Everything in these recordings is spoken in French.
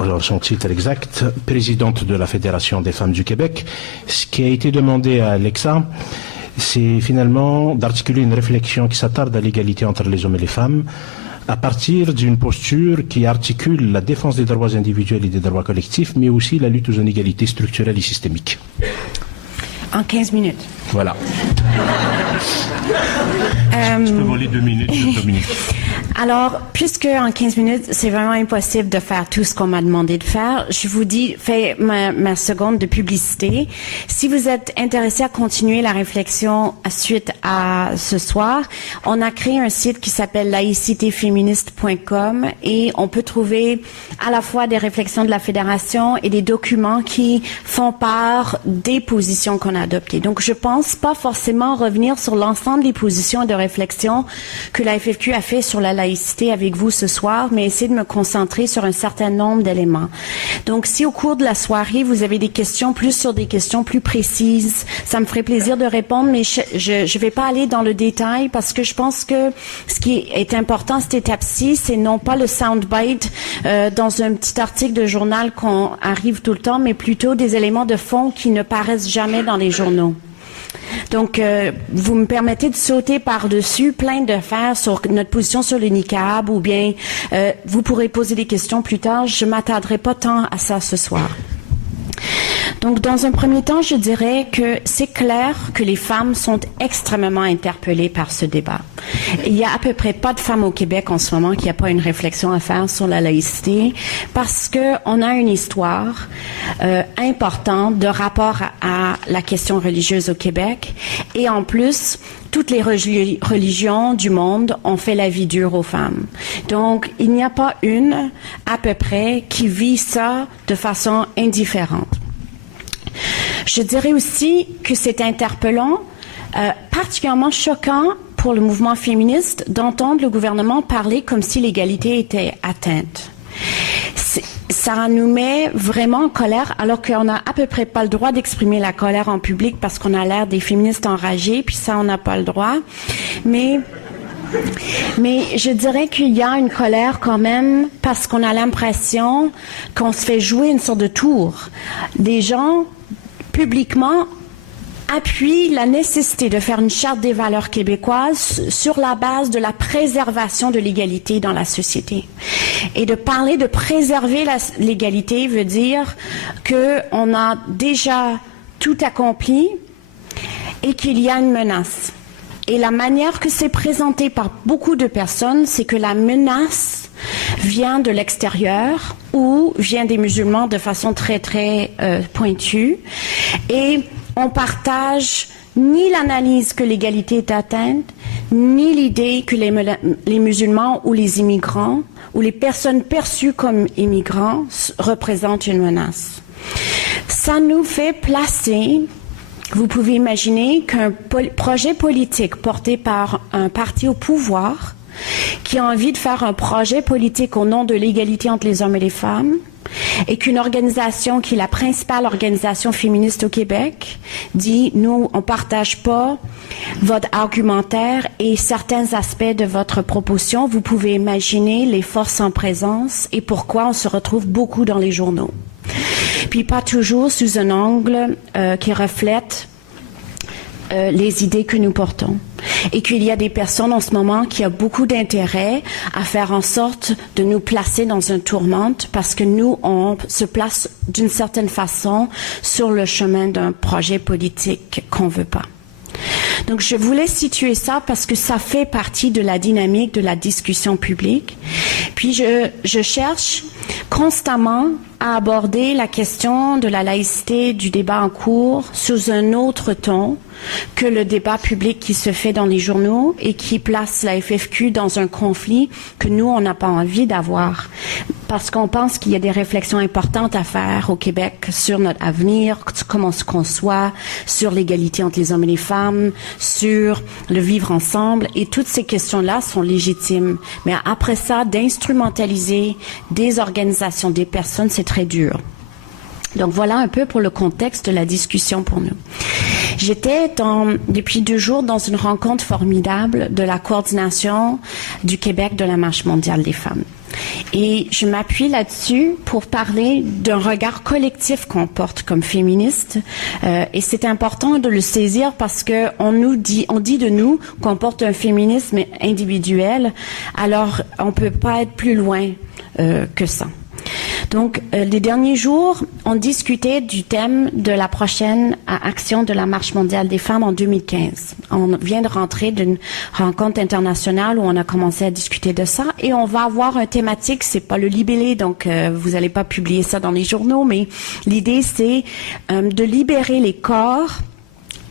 alors son titre exact, présidente de la Fédération des femmes du Québec. Ce qui a été demandé à Alexa, c'est finalement d'articuler une réflexion qui s'attarde à l'égalité entre les hommes et les femmes, à partir d'une posture qui articule la défense des droits individuels et des droits collectifs, mais aussi la lutte aux inégalités structurelles et systémiques. En 15 minutes. Voilà. Je peux voler 2 minutes, Dominique. Alors, puisque en 15 minutes, c'est vraiment impossible de faire tout ce qu'on m'a demandé de faire, je vous dis, fais ma seconde de publicité. Si vous êtes intéressé à continuer la réflexion suite à ce soir, on a créé un site qui s'appelle laïcitéféministe.com et on peut trouver à la fois des réflexions de la Fédération et des documents qui font part des positions qu'on a adoptées. Donc, je pense pas forcément revenir sur l'ensemble des positions et de réflexions que la FFQ a fait sur la laïcité avec vous ce soir, mais essayer de me concentrer sur un certain nombre d'éléments. Donc, si au cours de la soirée, vous avez des questions plus sur des questions plus précises, ça me ferait plaisir de répondre, mais je vais pas aller dans le détail parce que je pense que ce qui est important à cette étape-ci, c'est non pas le soundbite dans un petit article de journal qu'on arrive tout le temps, mais plutôt des éléments de fond qui ne paraissent jamais dans les journaux. Donc, vous me permettez de sauter par-dessus plein d'affaires sur notre position sur le niqab ou bien vous pourrez poser des questions plus tard. Je ne m'attarderai pas tant à ça ce soir. Donc, dans un premier temps, je dirais que c'est clair que les femmes sont extrêmement interpellées par ce débat. Il n'y a à peu près pas de femmes au Québec en ce moment qui n'a pas une réflexion à faire sur la laïcité parce qu'on a une histoire importante de rapport à la question religieuse au Québec et en plus, toutes les religions du monde ont fait la vie dure aux femmes. Donc, il n'y a pas une, à peu près, qui vit ça de façon indifférente. Je dirais aussi que c'est interpellant, particulièrement choquant pour le mouvement féministe d'entendre le gouvernement parler comme si l'égalité était atteinte. Ça nous met vraiment en colère alors qu'on n'a à peu près pas le droit d'exprimer la colère en public parce qu'on a l'air des féministes enragées, puis ça, on n'a pas le droit. Mais je dirais qu'il y a une colère quand même parce qu'on a l'impression qu'on se fait jouer une sorte de tour. Des gens, publiquement, appuie la nécessité de faire une charte des valeurs québécoises sur la base de la préservation de l'égalité dans la société. Et de parler de préserver l'égalité veut dire qu'on a déjà tout accompli et qu'il y a une menace. Et la manière que c'est présenté par beaucoup de personnes, c'est que la menace vient de l'extérieur ou vient des musulmans de façon très, très pointue. Et on partage ni l'analyse que l'égalité est atteinte, ni l'idée que les musulmans ou les immigrants ou les personnes perçues comme immigrants représentent une menace. Ça nous fait placer, vous pouvez imaginer qu'un projet politique porté par un parti au pouvoir qui a envie de faire un projet politique au nom de l'égalité entre les hommes et les femmes, et qu'une organisation qui est la principale organisation féministe au Québec dit « Nous, on ne partage pas votre argumentaire et certains aspects de votre proposition. Vous pouvez imaginer les forces en présence et pourquoi on se retrouve beaucoup dans les journaux. » Puis pas toujours sous un angle qui reflète les idées que nous portons. Et qu'il y a des personnes en ce moment qui ont beaucoup d'intérêt à faire en sorte de nous placer dans une tourmente parce que nous, on se place d'une certaine façon sur le chemin d'un projet politique qu'on ne veut pas. Donc, je voulais situer ça parce que ça fait partie de la dynamique de la discussion publique. Puis, je cherche constamment à aborder la question de la laïcité du débat en cours sous un autre ton que le débat public qui se fait dans les journaux et qui place la FFQ dans un conflit que nous, on n'a pas envie d'avoir. Parce qu'on pense qu'il y a des réflexions importantes à faire au Québec sur notre avenir, comment on se conçoit, sur l'égalité entre les hommes et les femmes, sur le vivre ensemble. Et toutes ces questions-là sont légitimes. Mais après ça, d'instrumentaliser des organisations, des personnes, c'est très dur. Donc voilà un peu pour le contexte de la discussion pour nous. J'étais depuis 2 jours dans une rencontre formidable de la coordination du Québec de la Marche mondiale des femmes. Et je m'appuie là-dessus pour parler d'un regard collectif qu'on porte comme féministes. Et c'est important de le saisir parce que on dit de nous qu'on porte un féminisme individuel. Alors, on peut pas être plus loin que ça. Donc, les derniers jours, on discutait du thème de la prochaine action de la Marche mondiale des femmes en 2015. On vient de rentrer d'une rencontre internationale où on a commencé à discuter de ça et on va avoir un thématique, c'est pas le libellé, donc vous n'allez pas publier ça dans les journaux, mais l'idée c'est de libérer les corps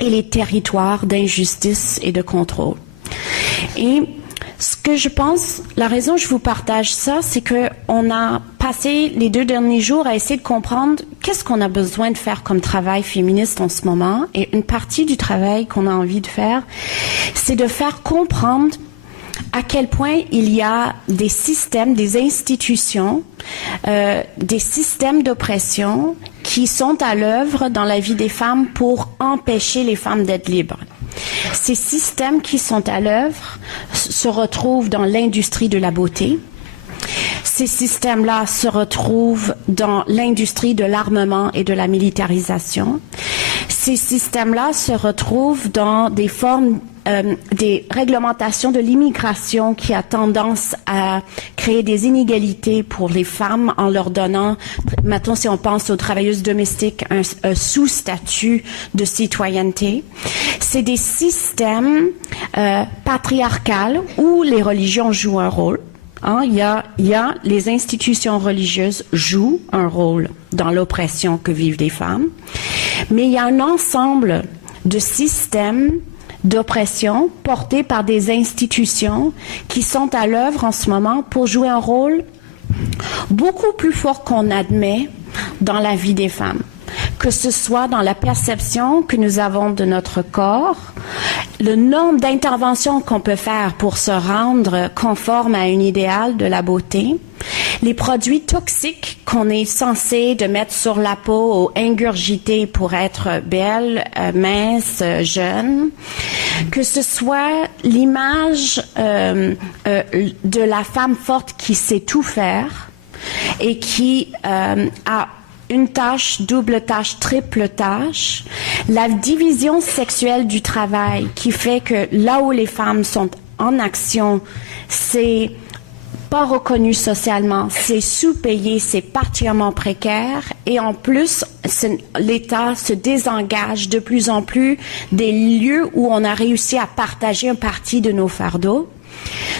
et les territoires d'injustice et de contrôle. Et ce que je pense, la raison que je vous partage ça, c'est que on a passé les 2 derniers jours à essayer de comprendre qu'est-ce qu'on a besoin de faire comme travail féministe en ce moment. Et une partie du travail qu'on a envie de faire, c'est de faire comprendre à quel point il y a des systèmes, des institutions, des systèmes d'oppression qui sont à l'œuvre dans la vie des femmes pour empêcher les femmes d'être libres. Ces systèmes qui sont à l'œuvre se retrouvent dans l'industrie de la beauté. Ces systèmes-là se retrouvent dans l'industrie de l'armement et de la militarisation. Ces systèmes-là se retrouvent dans des formes des réglementations de l'immigration qui a tendance à créer des inégalités pour les femmes en leur donnant, maintenant si on pense aux travailleuses domestiques, un sous-statut de citoyenneté. C'est des systèmes patriarcales où les religions jouent un rôle. Hein, il y a les institutions religieuses jouent un rôle dans l'oppression que vivent les femmes, mais il y a un ensemble de systèmes d'oppression portés par des institutions qui sont à l'œuvre en ce moment pour jouer un rôle beaucoup plus fort qu'on admet dans la vie des femmes, que ce soit dans la perception que nous avons de notre corps, le nombre d'interventions qu'on peut faire pour se rendre conforme à un idéal de la beauté, les produits toxiques qu'on est censé de mettre sur la peau ou ingurgiter pour être belle, mince, jeune, que ce soit l'image de la femme forte qui sait tout faire et qui a une tâche, double tâche, triple tâche, la division sexuelle du travail qui fait que là où les femmes sont en action, c'est pas reconnu socialement, c'est sous-payé, c'est particulièrement précaire et en plus, l'État se désengage de plus en plus des lieux où on a réussi à partager une partie de nos fardeaux.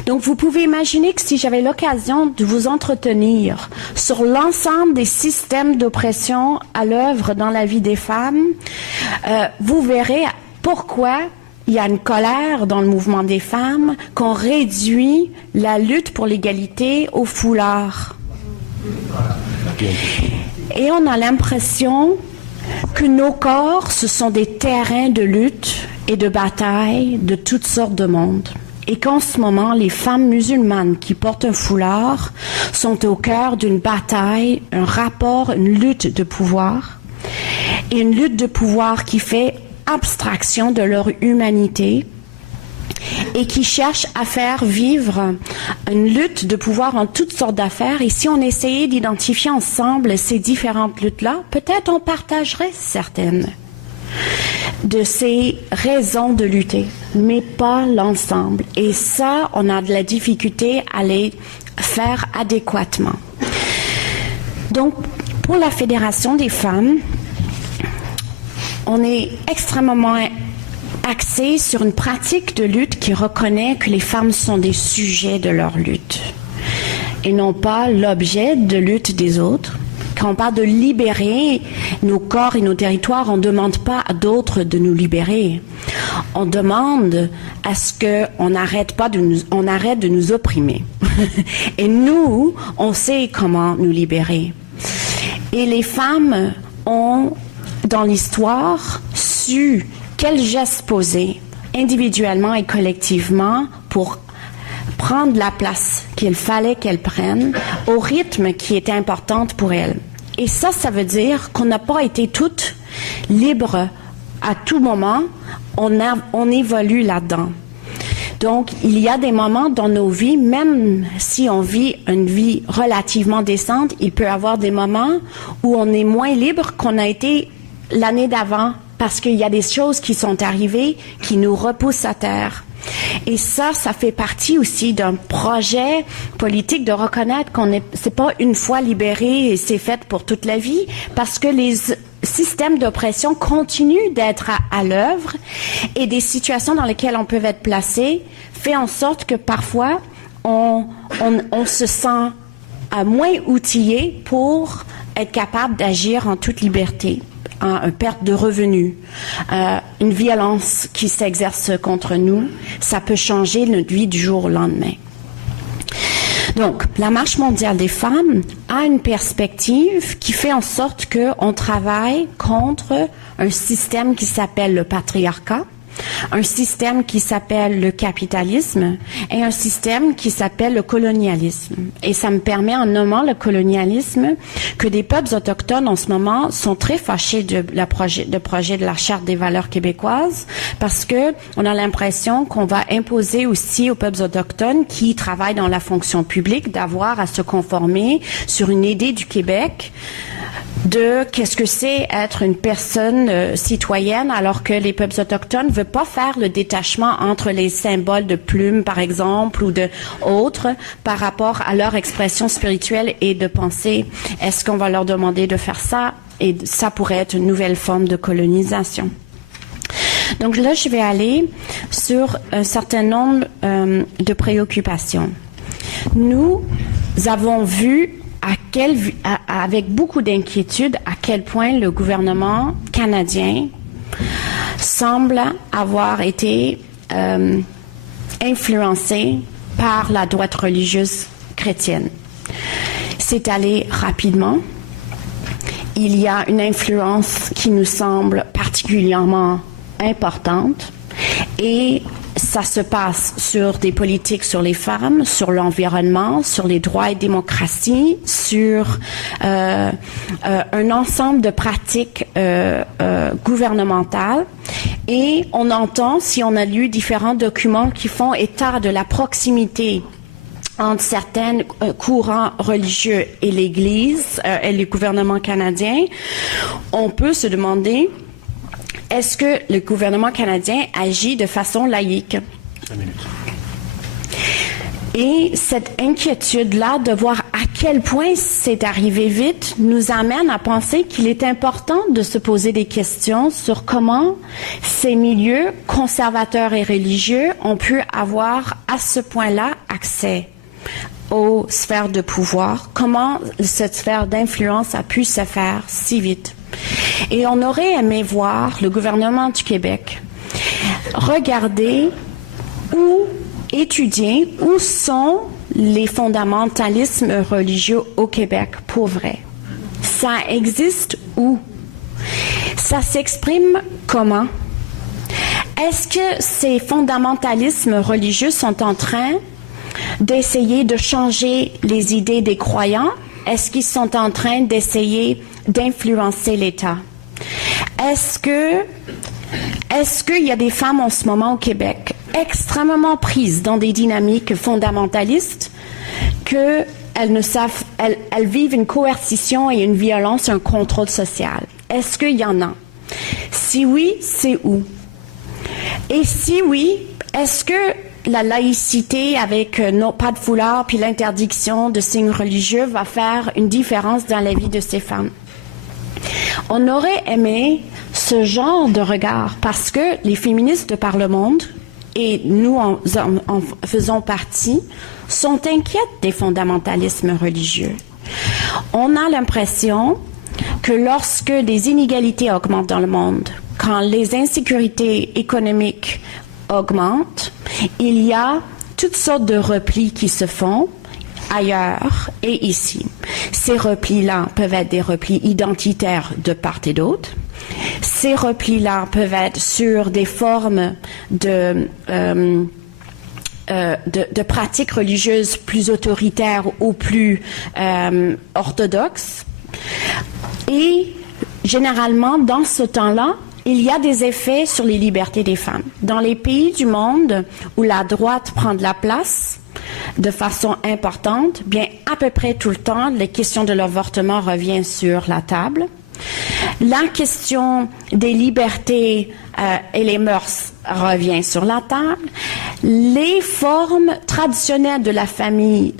Donc, vous pouvez imaginer que si j'avais l'occasion de vous entretenir sur l'ensemble des systèmes d'oppression à l'œuvre dans la vie des femmes, vous verrez pourquoi il y a une colère dans le mouvement des femmes qu'on réduit la lutte pour l'égalité au foulard. Et on a l'impression que nos corps, ce sont des terrains de lutte et de bataille de toutes sortes de monde. Et qu'en ce moment, les femmes musulmanes qui portent un foulard sont au cœur d'une bataille, un rapport, une lutte de pouvoir. Et une lutte de pouvoir qui fait abstraction de leur humanité et qui cherche à faire vivre une lutte de pouvoir en toutes sortes d'affaires. Et si on essayait d'identifier ensemble ces différentes luttes-là, peut-être on partagerait certaines de ces raisons de lutter, mais pas l'ensemble. Et ça, on a de la difficulté à les faire adéquatement. Donc, pour la Fédération des femmes, on est extrêmement axé sur une pratique de lutte qui reconnaît que les femmes sont des sujets de leur lutte et non pas l'objet de lutte des autres. Quand on parle de libérer nos corps et nos territoires, on ne demande pas à d'autres de nous libérer. On demande à ce qu'on arrête de nous opprimer. Et nous, on sait comment nous libérer. Et les femmes ont, dans l'histoire, su quels gestes poser, individuellement et collectivement, pour prendre la place qu'il fallait qu'elles prennent au rythme qui était important pour elles. Et ça veut dire qu'on n'a pas été toutes libres à tout moment. On évolue là-dedans. Donc, il y a des moments dans nos vies, même si on vit une vie relativement décente, il peut y avoir des moments où on est moins libre qu'on a été l'année d'avant, parce qu'il y a des choses qui sont arrivées qui nous repoussent à terre. Et ça fait partie aussi d'un projet politique de reconnaître c'est pas une fois libéré et c'est fait pour toute la vie, parce que les systèmes d'oppression continuent d'être à l'œuvre et des situations dans lesquelles on peut être placé fait en sorte que parfois on se sent moins outillé pour être capable d'agir en toute liberté. Une perte de revenus, une violence qui s'exerce contre nous, ça peut changer notre vie du jour au lendemain. Donc, la Marche mondiale des femmes a une perspective qui fait en sorte qu'on travaille contre un système qui s'appelle le patriarcat, un système qui s'appelle le capitalisme et un système qui s'appelle le colonialisme. Et ça me permet, en nommant le colonialisme, que des peuples autochtones en ce moment sont très fâchés de projet de la Charte des valeurs québécoises, parce que on a l'impression qu'on va imposer aussi aux peuples autochtones qui travaillent dans la fonction publique d'avoir à se conformer sur une idée du Québec de qu'est-ce que c'est être une personne citoyenne, alors que les peuples autochtones ne veulent pas faire le détachement entre les symboles de plumes, par exemple, ou de autres, par rapport à leur expression spirituelle et de pensée. Est-ce qu'on va leur demander de faire ça? Et ça pourrait être une nouvelle forme de colonisation. Donc là, je vais aller sur un certain nombre de préoccupations. Nous avons vu avec beaucoup d'inquiétude à quel point le gouvernement canadien semble avoir été influencé par la droite religieuse chrétienne. C'est allé rapidement. Il y a une influence qui nous semble particulièrement importante et ça se passe sur des politiques sur les femmes, sur l'environnement, sur les droits et démocratie, sur un ensemble de pratiques gouvernementales. Et on entend, si on a lu différents documents qui font état de la proximité entre certains courants religieux et l'Église et le gouvernement canadien, on peut se demander: est-ce que le gouvernement canadien agit de façon laïque? 5 minutes. Et cette inquiétude-là de voir à quel point c'est arrivé vite nous amène à penser qu'il est important de se poser des questions sur comment ces milieux conservateurs et religieux ont pu avoir à ce point-là accès aux sphères de pouvoir, comment cette sphère d'influence a pu se faire si vite. Et on aurait aimé voir le gouvernement du Québec regarder ou étudier où sont les fondamentalismes religieux au Québec pour vrai. Ça existe où? Ça s'exprime comment? Est-ce que ces fondamentalismes religieux sont en train d'essayer de changer les idées des croyants? Est-ce qu'ils sont en train d'essayer d'influencer l'État? Est-ce qu'il y a des femmes en ce moment au Québec extrêmement prises dans des dynamiques fondamentalistes qu'elles vivent une coercition et une violence, un contrôle social? Est-ce qu'il y en a? Si oui, c'est où? Et si oui, est-ce que la laïcité avec pas de foulard puis l'interdiction de signes religieux va faire une différence dans la vie de ces femmes? On aurait aimé ce genre de regard parce que les féministes de par le monde, et nous en faisons partie, sont inquiètes des fondamentalismes religieux. On a l'impression que lorsque des inégalités augmentent dans le monde, quand les insécurités économiques augmentent, il y a toutes sortes de replis qui se font ailleurs et ici. Ces replis-là peuvent être des replis identitaires de part et d'autre. Ces replis-là peuvent être sur des formes de pratiques religieuses plus autoritaires ou plus orthodoxes. Et généralement, dans ce temps-là, il y a des effets sur les libertés des femmes. Dans les pays du monde où la droite prend de la place de façon importante, bien à peu près tout le temps, les questions de l'avortement reviennent sur la table. La question des libertés et les mœurs revient sur la table. Les formes traditionnelles de la famille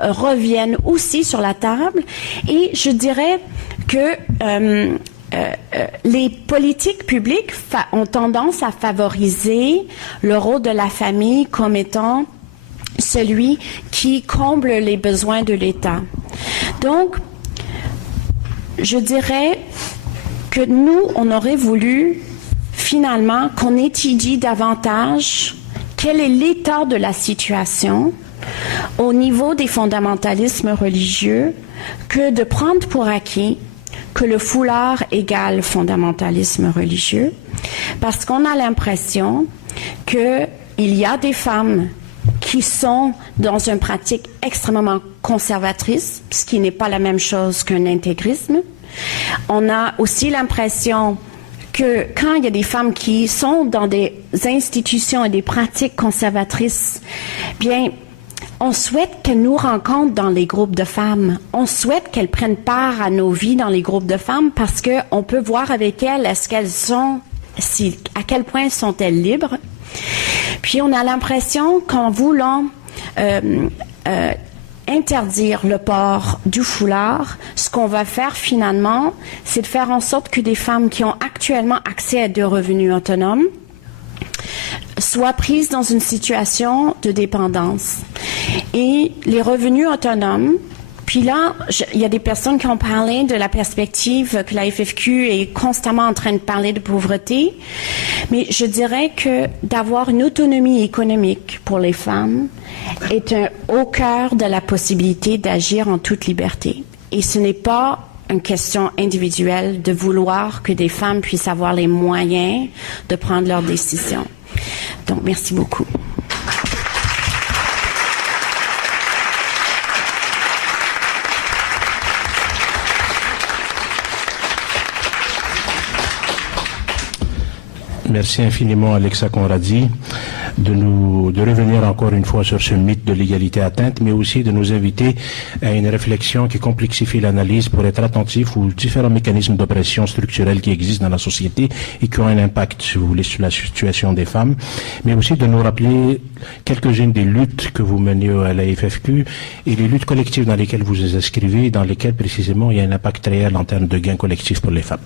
reviennent aussi sur la table. Et je dirais que les politiques publiques ont tendance à favoriser le rôle de la famille comme étant celui qui comble les besoins de l'État. Donc, je dirais que nous, on aurait voulu finalement qu'on étudie davantage quel est l'état de la situation au niveau des fondamentalismes religieux que de prendre pour acquis que le foulard égale fondamentalisme religieux, parce qu'on a l'impression qu'il y a des femmes qui sont dans une pratique extrêmement conservatrice, ce qui n'est pas la même chose qu'un intégrisme. On a aussi l'impression que quand il y a des femmes qui sont dans des institutions et des pratiques conservatrices, bien, on souhaite qu'elles nous rencontrent dans les groupes de femmes. On souhaite qu'elles prennent part à nos vies dans les groupes de femmes parce qu'on peut voir avec elles à quel point sont-elles libres. Puis on a l'impression qu'en voulant interdire le port du foulard, ce qu'on va faire finalement, c'est de faire en sorte que des femmes qui ont actuellement accès à des revenus autonomes soient prises dans une situation de dépendance. Et les revenus autonomes, puis là, il y a des personnes qui ont parlé de la perspective que la FFQ est constamment en train de parler de pauvreté, mais je dirais que d'avoir une autonomie économique pour les femmes est au cœur de la possibilité d'agir en toute liberté. Et ce n'est pas une question individuelle de vouloir que des femmes puissent avoir les moyens de prendre leurs décisions. Donc, merci beaucoup. Merci infiniment Alexa Conradi de revenir encore une fois sur ce mythe de l'égalité atteinte, mais aussi de nous inviter à une réflexion qui complexifie l'analyse pour être attentif aux différents mécanismes d'oppression structurelle qui existent dans la société et qui ont un impact, si vous voulez, sur la situation des femmes, mais aussi de nous rappeler quelques-unes des luttes que vous menez à la FFQ et les luttes collectives dans lesquelles vous vous inscrivez, dans lesquelles précisément il y a un impact réel en termes de gains collectifs pour les femmes.